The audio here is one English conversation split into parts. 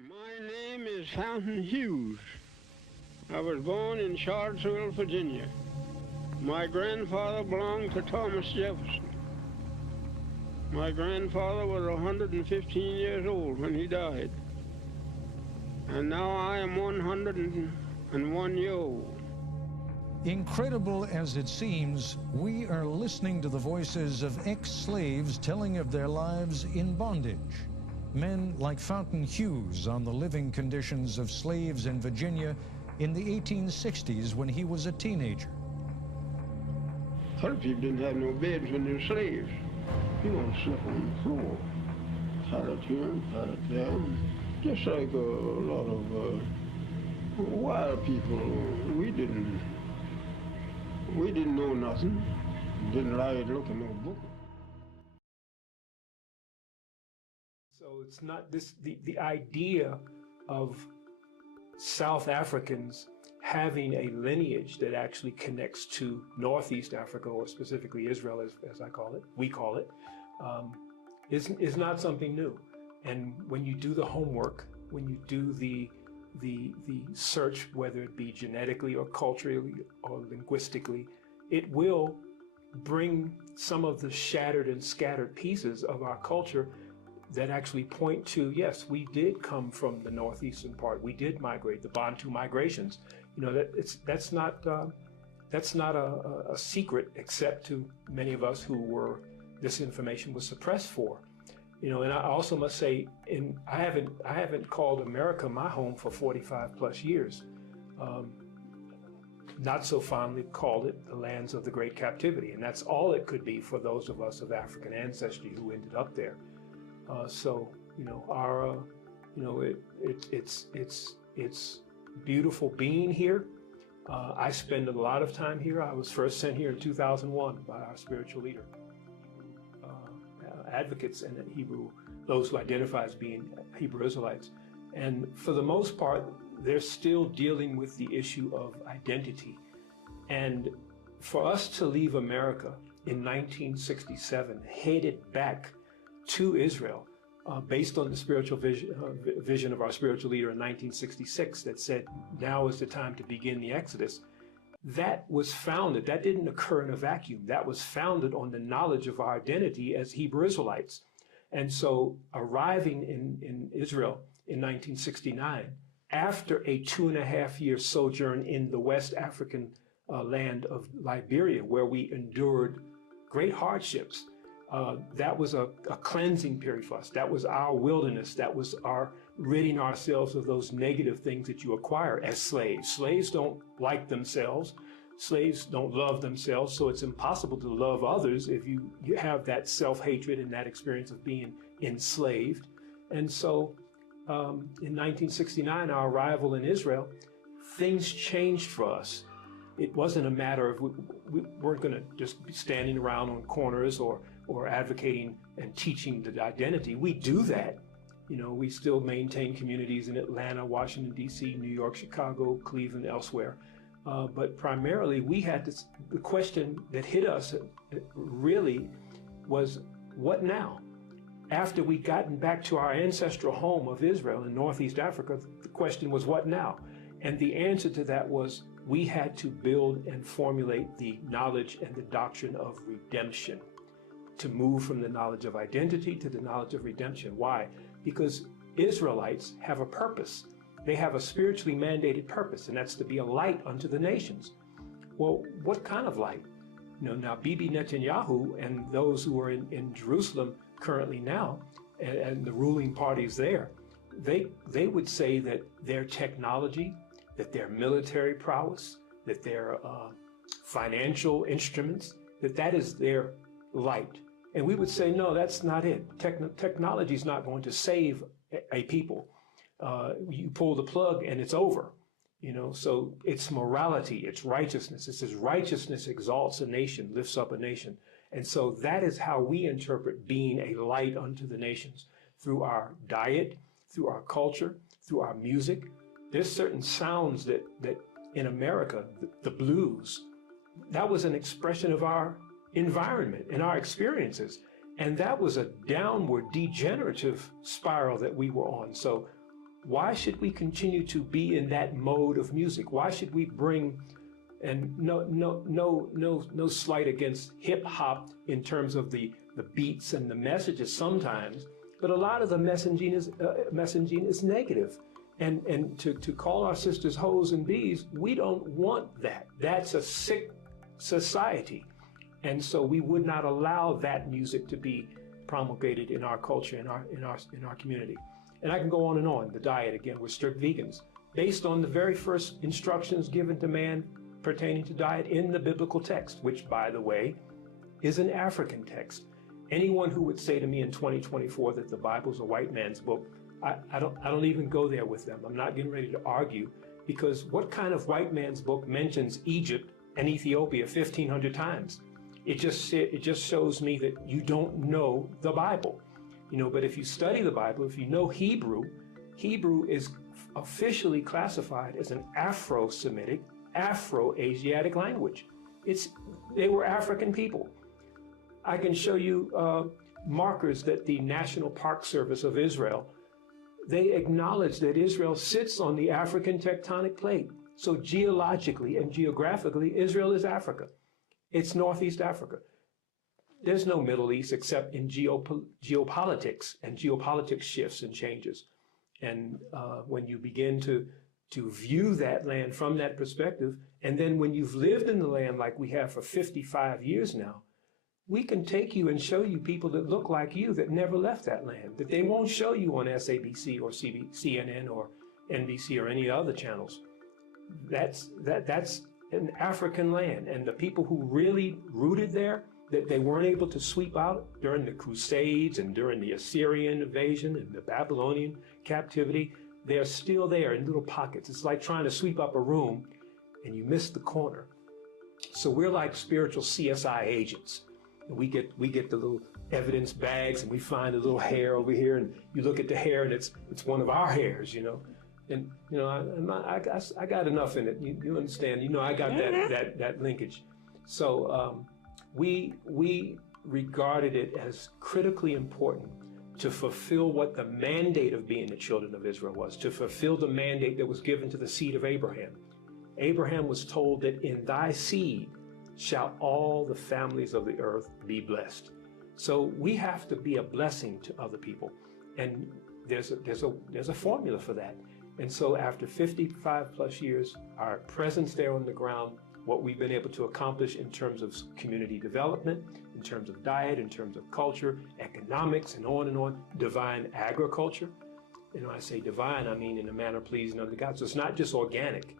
My name is Fountain Hughes. I was born in Charlottesville, Virginia. My grandfather belonged to Thomas Jefferson. My grandfather was 115 years old when he died. And now I am 101 years old. Incredible as it seems, we are listening to the voices of ex-slaves telling of their lives in bondage. Men like Fountain Hughes on the living conditions of slaves in Virginia in the 1860s when he was a teenager. Colored people didn't have no beds when they were slaves. You don't sleep on the floor. Pallet here and pallet there. Just like a lot of wild people. We didn't know nothing. Didn't like to look at no book. So it's not this, the idea of South Africans having a lineage that actually connects to Northeast Africa, or specifically Israel, as I call it, we call it, is not something new. And when you do the homework, when you do the search, whether it be genetically or culturally or linguistically, it will bring some of the shattered and scattered pieces of our culture that actually point to, yes, we did come from the northeastern part. We did migrate, the Bantu migrations. You know, that's not a secret, except to many of us who were, this information was suppressed for. You know, and I also must say, I haven't called America my home for 45 plus years. Not so fondly called it the lands of the great captivity, and that's all it could be for those of us of African ancestry who ended up there. So, you know, our, you know, it's beautiful being here. I spend a lot of time here. I was first sent here in 2001 by our spiritual leader, advocates and Hebrew, those who identify as being Hebrew Israelites. And for the most part, they're still dealing with the issue of identity. And for us to leave America in 1967, headed back to Israel, based on the spiritual vision of our spiritual leader in 1966 that said, now is the time to begin the Exodus. That was founded, that didn't occur in a vacuum. That was founded on the knowledge of our identity as Hebrew Israelites. And so arriving in Israel in 1969, after a 2.5-year sojourn in the West African land of Liberia, where we endured great hardships, that was a cleansing period for us. That was our wilderness. That was our ridding ourselves of those negative things that you acquire as slaves. Slaves don't like themselves. Slaves don't love themselves. So it's impossible to love others if you have that self-hatred and that experience of being enslaved. And so in 1969, our arrival in Israel, things changed for us. It wasn't a matter of, we weren't going to just be standing around on corners or advocating and teaching the identity. We do that. You know, we still maintain communities in Atlanta, Washington, D.C., New York, Chicago, Cleveland, elsewhere. But primarily, we had the question that hit us really was, what now? After we'd gotten back to our ancestral home of Israel in Northeast Africa, the question was, what now? And the answer to that was, we had to build and formulate the knowledge and the doctrine of redemption, to move from the knowledge of identity to the knowledge of redemption. Why? Because Israelites have a purpose. They have a spiritually mandated purpose, and that's to be a light unto the nations. Well, what kind of light? You know, now Bibi Netanyahu and those who are in Jerusalem currently now, and the ruling parties there, they would say that their technology, that their military prowess, that their financial instruments, that is their light. And we would say, no, that's not it. Technology is not going to save a people. You pull the plug and it's over. You know, so it's morality, it's righteousness. It says righteousness exalts a nation, lifts up a nation. And so that is how we interpret being a light unto the nations, through our diet, through our culture, through our music. There's certain sounds that in America, the blues, that was an expression of our environment and our experiences. And that was a downward degenerative spiral that we were on. So why should we continue to be in that mode of music? Why should we bring, and no slight against hip hop in terms of the beats and the messages sometimes, but a lot of the messaging is negative. And to call our sisters hoes and bees, we don't want that. That's a sick society. And so we would not allow that music to be promulgated in our culture, in our community. And I can go on and on. The diet, again, we're strict vegans, based on the very first instructions given to man pertaining to diet in the biblical text, which, by the way, is an African text. Anyone who would say to me in 2024 that the Bible's a white man's book, I don't even go there with them. I'm not getting ready to argue, because what kind of white man's book mentions Egypt and Ethiopia 1,500 times? It just shows me that you don't know the Bible. But if you study the Bible, if you know Hebrew is officially classified as an Afro-Semitic, Afro-Asiatic language. They were African people. I can show you markers that the National Park Service of Israel, they acknowledge that Israel sits on the African tectonic plate. So geologically and geographically, Israel is Africa. It's Northeast Africa. There's no Middle East except in geopolitics, and geopolitics shifts and changes. And when you begin to view that land from that perspective, and then when you've lived in the land like we have for 55 years now, we can take you and show you people that look like you that never left that land, that they won't show you on SABC or CNN or NBC or any other channels. That's an African land, and the people who really rooted there, that they weren't able to sweep out during the Crusades and during the Assyrian invasion and the Babylonian captivity, they're still there in little pockets. It's like trying to sweep up a room and you miss the corner. So we're like spiritual CSI agents. And we get the little evidence bags, and we find a little hair over here, and you look at the hair and it's one of our hairs, And I got enough in it. You understand? I got that linkage. So we regarded it as critically important to fulfill what the mandate of being the children of Israel was, to fulfill the mandate that was given to the seed of Abraham. Abraham was told that in thy seed shall all the families of the earth be blessed. So we have to be a blessing to other people, and there's a formula for that. And so after 55 plus years, our presence there on the ground, what we've been able to accomplish in terms of community development, in terms of diet, in terms of culture, economics, and on, divine agriculture. I say divine, I mean in a manner pleasing unto God. So it's not just organic,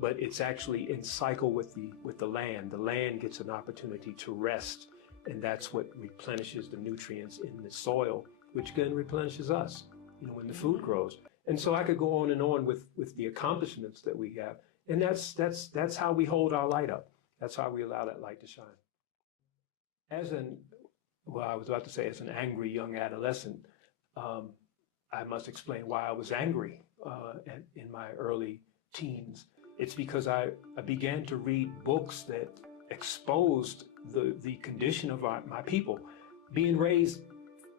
but it's actually in cycle with the land. The land gets an opportunity to rest, and that's what replenishes the nutrients in the soil, which again replenishes us, when the food grows. And so I could go on and on with the accomplishments that we have. And that's how we hold our light up. That's how we allow that light to shine. As an angry young adolescent, I must explain why I was angry in my early teens. It's because I began to read books that exposed the condition of my people. Being raised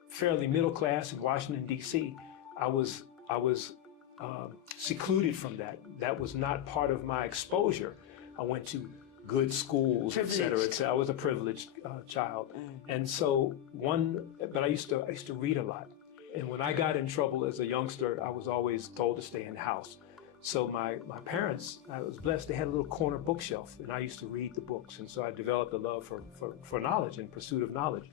fairly middle class in Washington, D.C., I was secluded from that. That was not part of my exposure. I went to good schools, et cetera, et cetera. I was a privileged child. And so but I used to read a lot. And when I got in trouble as a youngster, I was always told to stay in the house. So my parents, I was blessed, they had a little corner bookshelf, and I used to read the books. And so I developed a love for knowledge and pursuit of knowledge.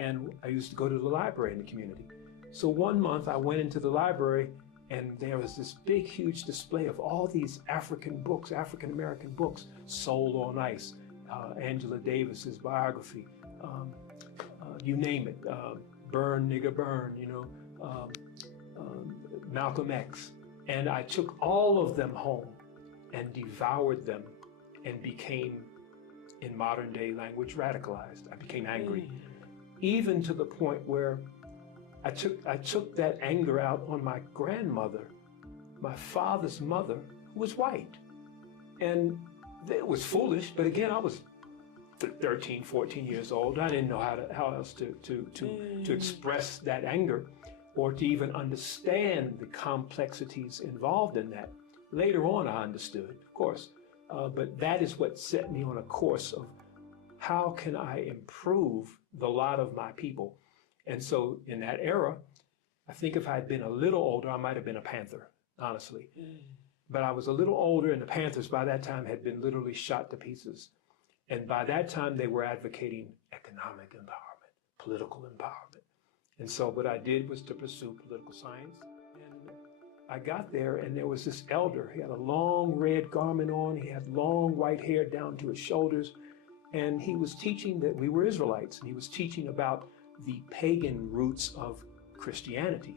And I used to go to the library in the community. So one month I went into the library, and there was this big, huge display of all these African books, African-American books, Soul on Ice, Angela Davis's biography, you name it, Burn, Nigga Burn, Malcolm X. And I took all of them home and devoured them and became, in modern day language, radicalized. I became angry, even to the point where I took that anger out on my grandmother, my father's mother, who was white. And it was foolish, but again, I was 13, 14 years old. I didn't know how else to express that anger. or to even understand the complexities involved in that. Later on, I understood, of course, but that is what set me on a course of how can I improve the lot of my people. And so in that era, I think if I had been a little older, I might have been a Panther, honestly. But I was a little older, and the Panthers by that time had been literally shot to pieces. And by that time, they were advocating economic empowerment, political empowerment. And so what I did was to pursue political science. And I got there, and there was this elder. He had a long red garment on. He had long white hair down to his shoulders. And he was teaching that we were Israelites. And he was teaching about the pagan roots of Christianity.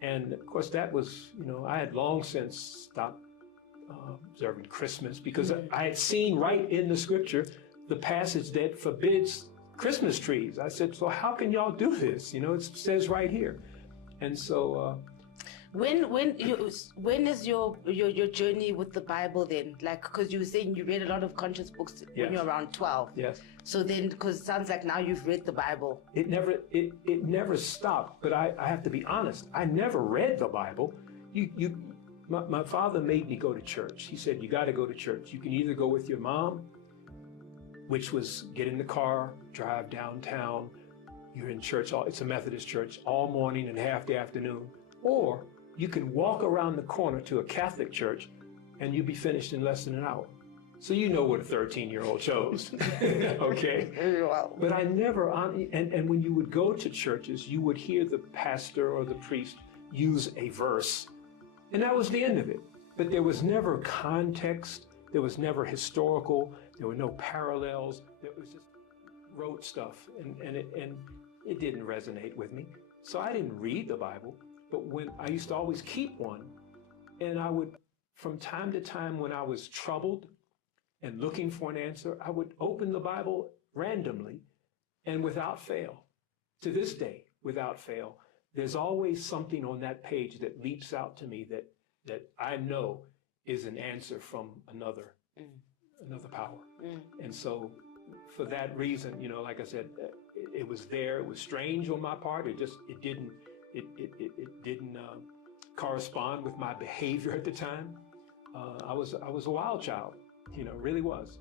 And of course, that was, I had long since stopped observing Christmas because I had seen right in the scripture the passage that forbids Christmas trees. I said, so how can y'all do this? It says right here. And so when is your journey with the Bible then? Like, because you were saying you read a lot of conscious books when you were around 12. Yes. So then, because it sounds like now you've read the Bible. It never stopped. But I have to be honest. I never read the Bible. My father made me go to church. He said, you got to go to church. You can either go with your mom, which was get in the car, drive downtown. You're in church. It's a Methodist church all morning and half the afternoon. Or you can walk around the corner to a Catholic church and you'll be finished in less than an hour. So you know what a 13-year-old chose, okay? Wow. But I never, and when you would go to churches, you would hear the pastor or the priest use a verse, and that was the end of it. But there was never context, there was never historical, there were no parallels, there was just rote stuff, and it didn't resonate with me. So I didn't read the Bible. But when I used to always keep one, and I would, from time to time when I was troubled and looking for an answer, I would open the Bible randomly and without fail. To this day, without fail, there's always something on that page that leaps out to me that I know is an answer from another power. And so for that reason, like I said, it was there. It was strange on my part. It didn't correspond with my behavior at the time. I was a wild child, really was.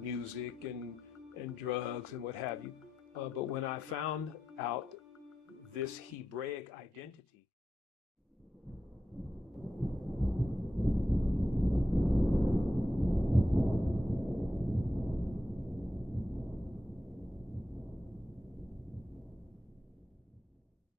Music and drugs and what have you. But when I found out this Hebraic identity,